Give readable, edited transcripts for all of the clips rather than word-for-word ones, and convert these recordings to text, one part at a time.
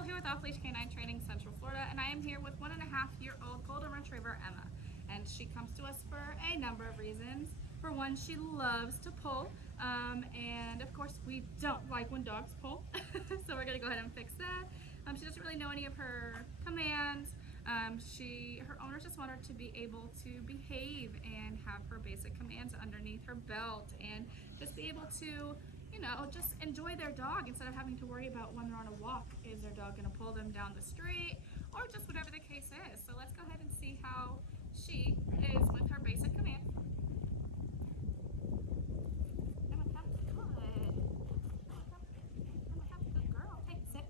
Michelle here with Off Leash Canine Training Central Florida, and I am here with 1.5-year-old Golden Retriever Emma. And she comes to us for a number of reasons. For one, she loves to pull, and of course we don't like when dogs pull, so we're going to go ahead and fix that. She doesn't really know any of her commands. Her owners just want her to be able to behave and have her basic commands underneath her belt and just be able to, you know, just enjoy their dog instead of having to worry about when they're on a walk. Is their dog going to pull them down the street, or just whatever the case is. So let's go ahead and see how she is with her basic commands. Emma, come. Good. Emma, come. Good girl. Hey, sit.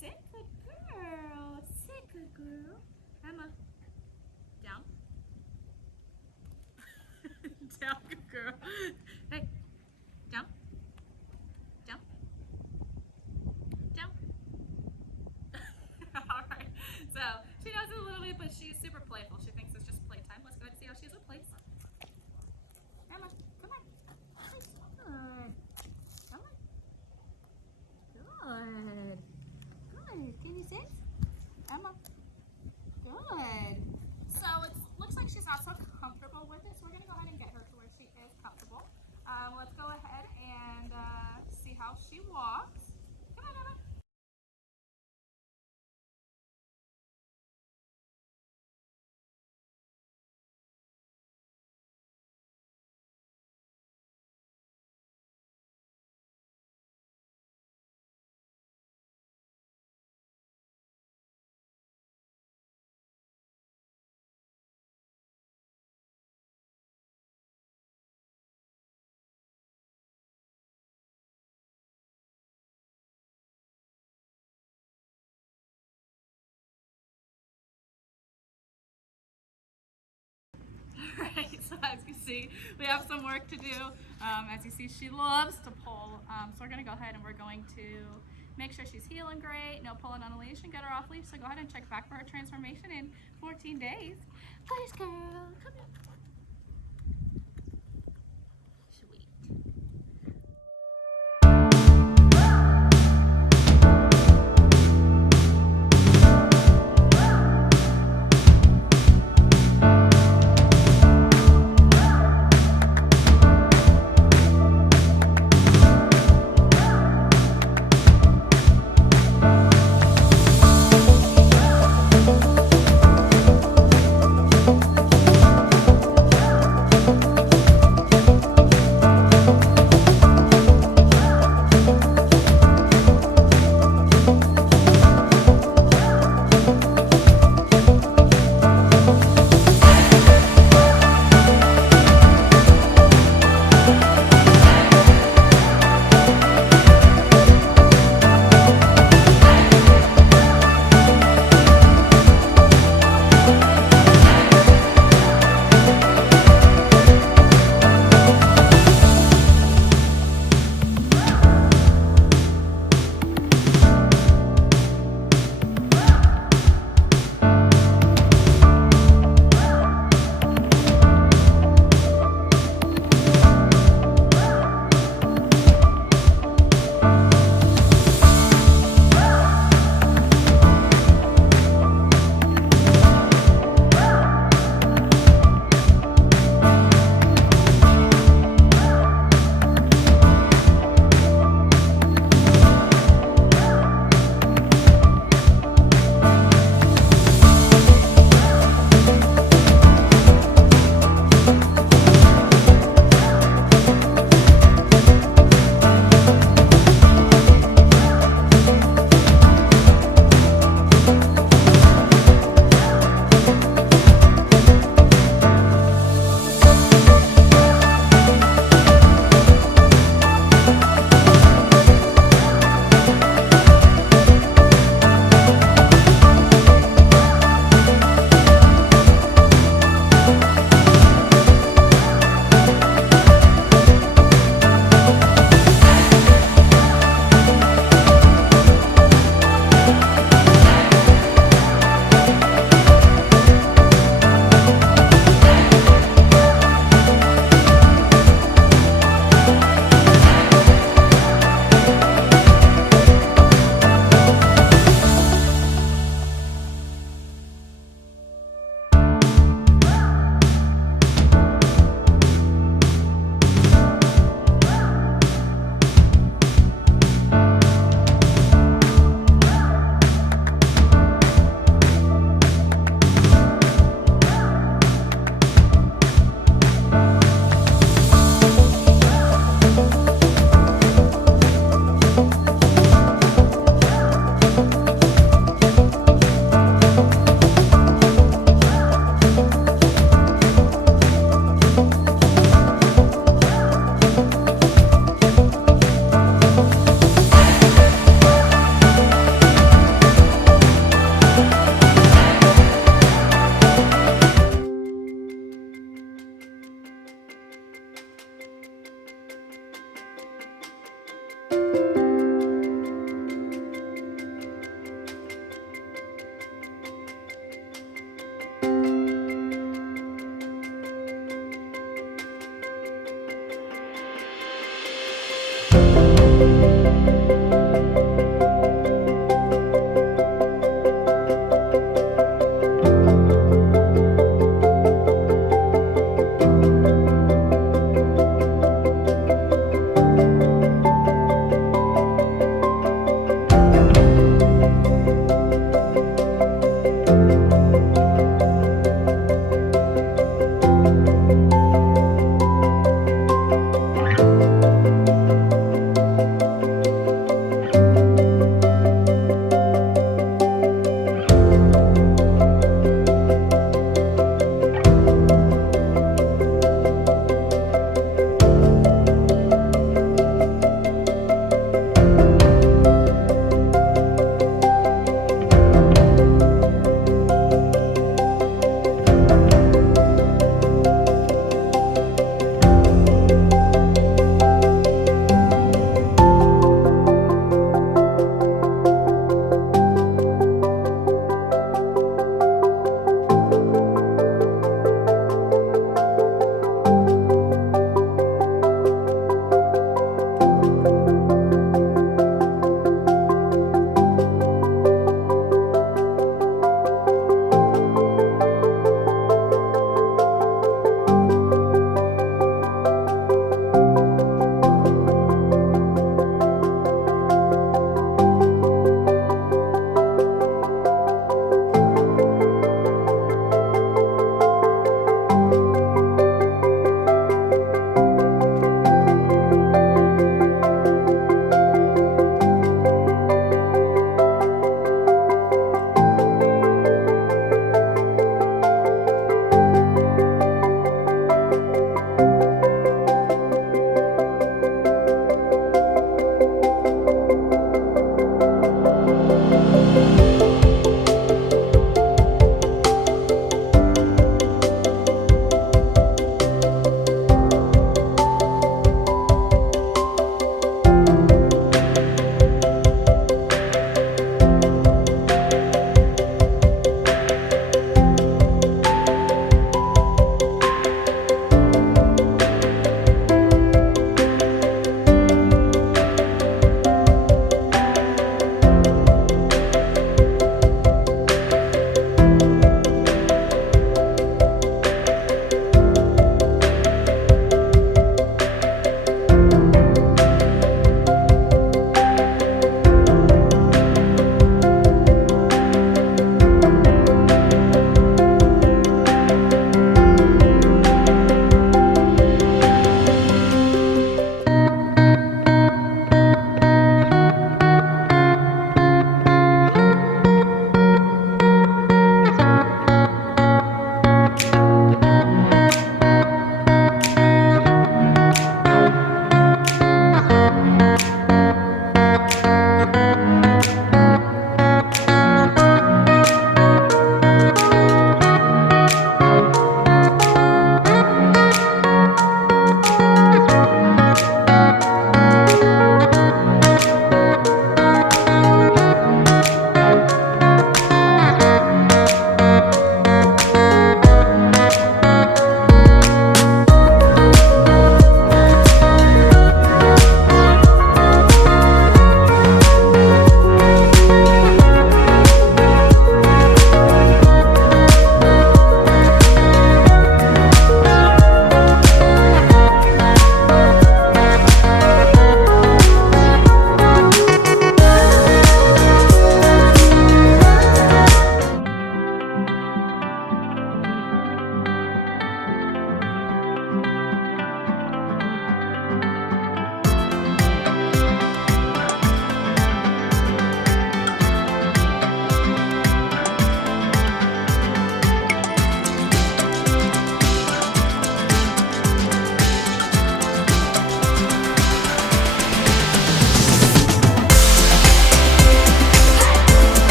Sit, good girl. Sit, good girl. Emma, down. Down, good girl. Hey, down. Down. Down. Alright, so she knows it a little bit, but she's super playful. She thinks it's just playtime. Let's go ahead and see how she is with plays. Emma, come on. Good. Come on. Good. Good. Can you sit? Emma. Good. So it looks like she's not so comfortable with it, so we're going to go ahead and get her to where she is comfortable. Let's go ahead and see how she walks. Come on, Emma. Alright, so as you see, we have some work to do. As you see, she loves to pull. So we're going to go ahead and we're going to make sure she's healing great, no pulling on a leash, and get her off leash. So go ahead and check back for her transformation in 14 days. Please, girl, come here.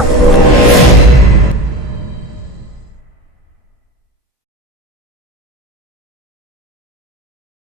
Bye.